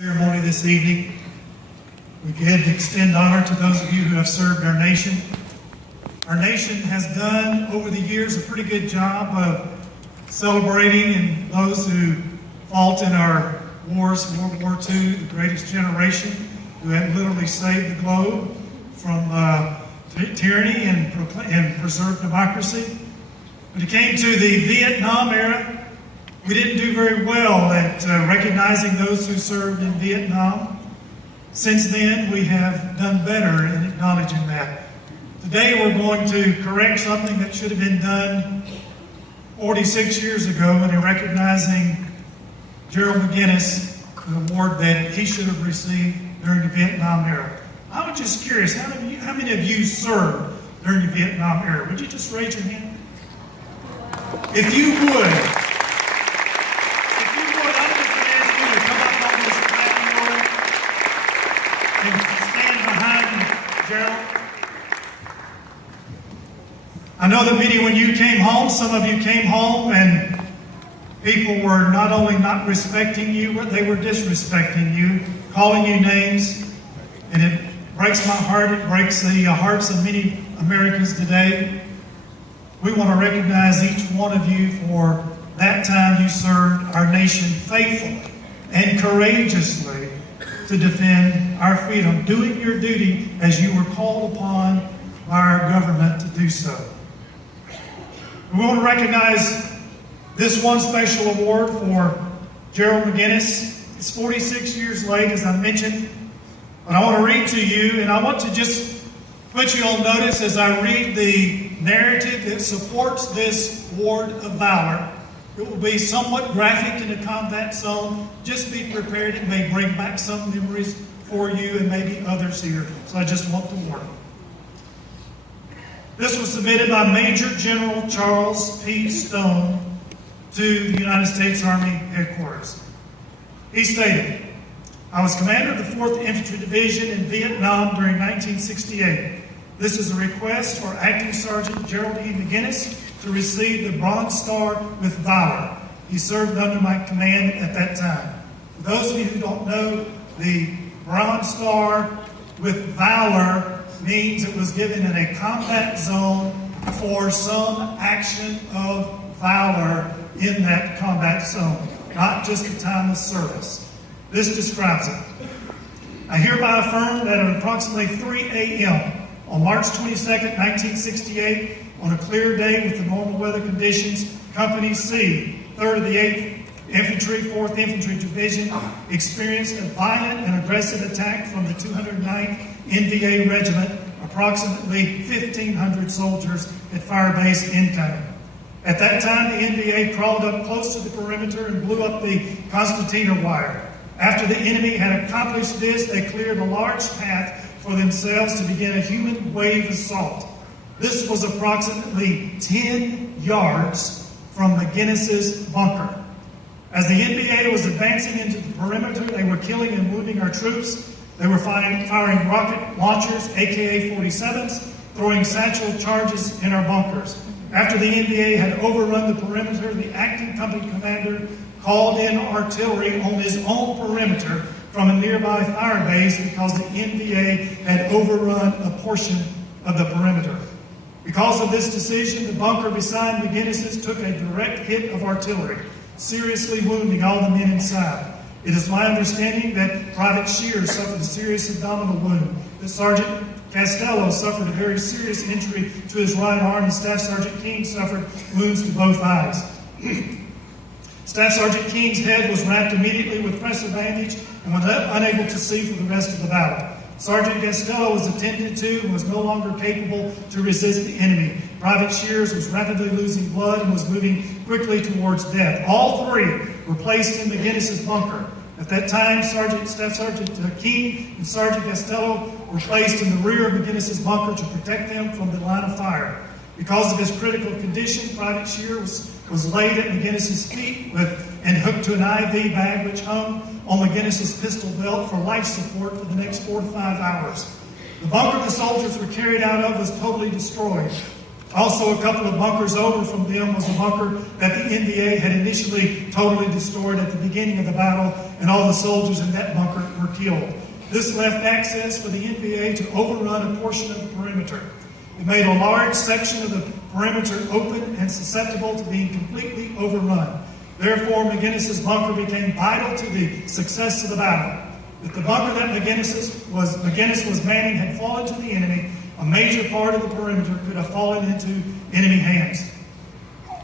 Ceremony this evening. We again extend honor to those of you who have served our nation. Our nation has done over the years a pretty good job of celebrating and those who fought in our wars, World War II, the greatest generation, who had literally saved the globe from tyranny and preserved democracy. When it came to the Vietnam era, we didn't do very well at recognizing those who served in Vietnam. Since then, we have done better in acknowledging that. Today, we're going to correct something that should have been done 46 years ago in recognizing Gerald McGinnis, the award that he should have received during the Vietnam era. I was just curious, how many of you served during the Vietnam era? Would you just raise your hand? If you would, and stand behind Gerald. I know that many, when you came home, some of you came home and people were not only not respecting you, but they were disrespecting you, calling you names. And it breaks my heart, it breaks the hearts of many Americans today. We want to recognize each one of you for that time you served our nation faithfully and courageously to defend our freedom, doing your duty as you were called upon by our government to do so. We want to recognize this one special award for Gerald McGinnis. It's 46 years late, as I mentioned, but I want to read to you, and I want to just put you on notice as I read the narrative that supports this award of valor. It will be somewhat graphic in a combat zone. Just be prepared. It may bring back some memories for you and maybe others here. So I just want to warn you. This was submitted by Major General Charles P. Stone to the United States Army Headquarters. He stated, "I was commander of the 4th Infantry Division in Vietnam during 1968. This is a request for Acting Sergeant Gerald E. McGinnis to receive the Bronze Star with Valor. He served under my command at that time." For those of you who don't know, the Bronze Star with Valor means it was given in a combat zone for some action of valor in that combat zone, not just a time of service. This describes it. "I hereby affirm that at approximately 3 a.m. on March 22nd, 1968, on a clear day with the normal weather conditions, Company C, 3rd of the 8th Infantry, 4th Infantry Division, experienced a violent and aggressive attack from the 209th NVA Regiment, approximately 1,500 soldiers at Firebase incoming. At that time, the NVA crawled up close to the perimeter and blew up the concertina wire. After the enemy had accomplished this, they cleared a large path for themselves to begin a human wave assault. This was approximately 10 yards from McGinnis's bunker. As the NVA was advancing into the perimeter, they were killing and wounding our troops. They were firing rocket launchers, AK-47s, throwing satchel charges in our bunkers. After the NVA had overrun the perimeter, the acting company commander called in artillery on his own perimeter from a nearby fire base because the NVA had overrun a portion of the perimeter. Because of this decision, the bunker beside McGinnis's took a direct hit of artillery, seriously wounding all the men inside. It is my understanding that Private Shears suffered a serious abdominal wound, that Sergeant Costello suffered a very serious injury to his right arm, and Staff Sergeant King suffered wounds to both eyes. Staff Sergeant King's head was wrapped immediately with pressor bandage and was unable to see for the rest of the battle. Sergeant Costello was attended to and was no longer capable to resist the enemy. Private Shears was rapidly losing blood and was moving quickly towards death. All three were placed in McGinnis's bunker. At that time, Staff Sergeant King and Sergeant Costello were placed in the rear of McGinnis's bunker to protect them from the line of fire. Because of his critical condition, Private Shears was laid at McGinnis's feet and hooked to an IV bag which hung on McGinnis's pistol belt for life support for the next 4 to 5 hours. The bunker the soldiers were carried out of was totally destroyed. Also, a couple of bunkers over from them was a bunker that the NVA had initially totally destroyed at the beginning of the battle and all the soldiers in that bunker were killed. This left access for the NVA to overrun a portion of the perimeter. It made a large section of the perimeter open and susceptible to being completely overrun. Therefore, McGinnis's bunker became vital to the success of the battle. If the bunker that McGinnis was manning had fallen to the enemy, a major part of the perimeter could have fallen into enemy hands.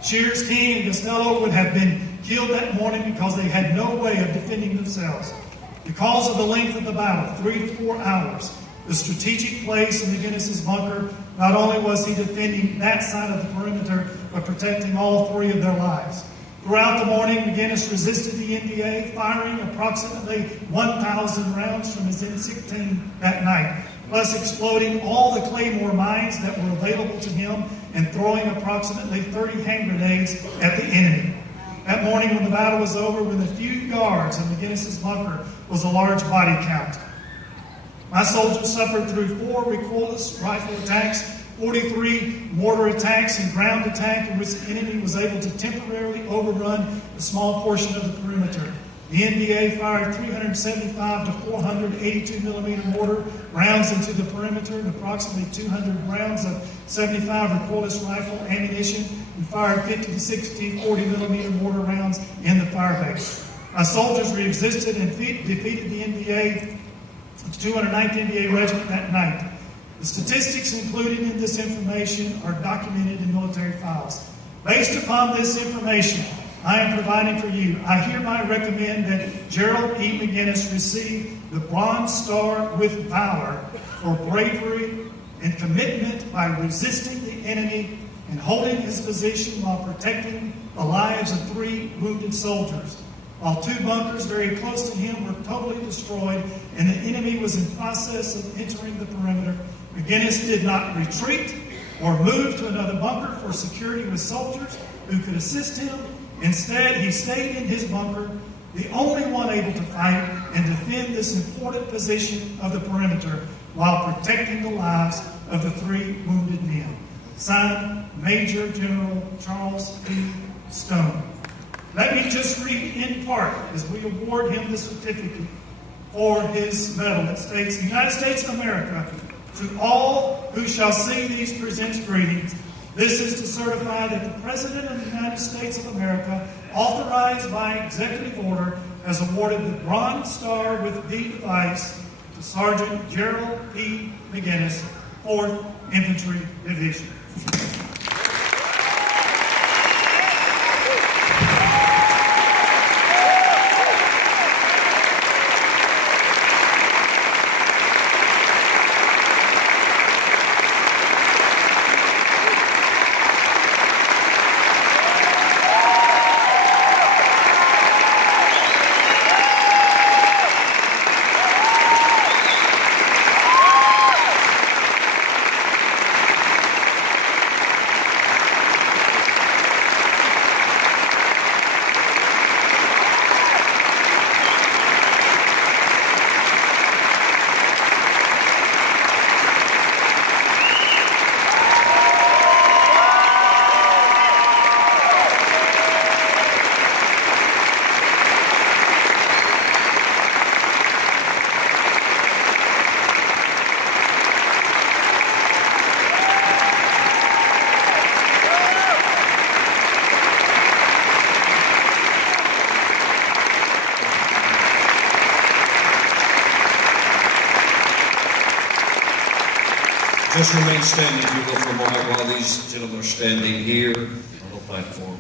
Shears, King, and Costello would have been killed that morning because they had no way of defending themselves. Because of the length of the battle, 3 to 4 hours, the strategic place in McGinnis's bunker, not only was he defending that side of the perimeter, but protecting all 3 of their lives. Throughout the morning, McGinnis resisted the NVA, firing approximately 1,000 rounds from his M16 that night, plus exploding all the Claymore mines that were available to him and throwing approximately 30 hand grenades at the enemy. That morning when the battle was over, within a few yards of McGinnis's bunker was a large body count. My soldiers suffered through 4 recoilless rifle attacks, 43 mortar attacks, and ground attack in which the enemy was able to temporarily overrun a small portion of the perimeter. The NVA fired 375 to 482 millimeter mortar rounds into the perimeter and approximately 200 rounds of 75 recoilless rifle ammunition, and fired 50 to 60 40 millimeter mortar rounds in the firebase. My soldiers resisted and defeated the NVA, the 209th NVA Regiment that night. The statistics included in this information are documented in military files. Based upon this information I am providing for you, I hereby recommend that Gerald E. McGinnis receive the Bronze Star with Valor for bravery and commitment by resisting the enemy and holding his position while protecting the lives of 3 wounded soldiers. While 2 bunkers very close to him were totally destroyed and the enemy was in process of entering the perimeter, McGinnis did not retreat or move to another bunker for security with soldiers who could assist him. Instead, he stayed in his bunker, the only one able to fight and defend this important position of the perimeter while protecting the lives of the 3 wounded men. Signed, Major General Charles P. Stone. Let me just read in part as we award him the certificate for his medal. It states, "The United States of America, to all who shall see these presents greetings. This is to certify that the President of the United States of America, authorized by executive order, has awarded the Bronze Star with V device to Sergeant Gerald E. McGinnis, 4th Infantry Division." Just remain standing, if you will, for a moment while these gentlemen are standing here on the platform.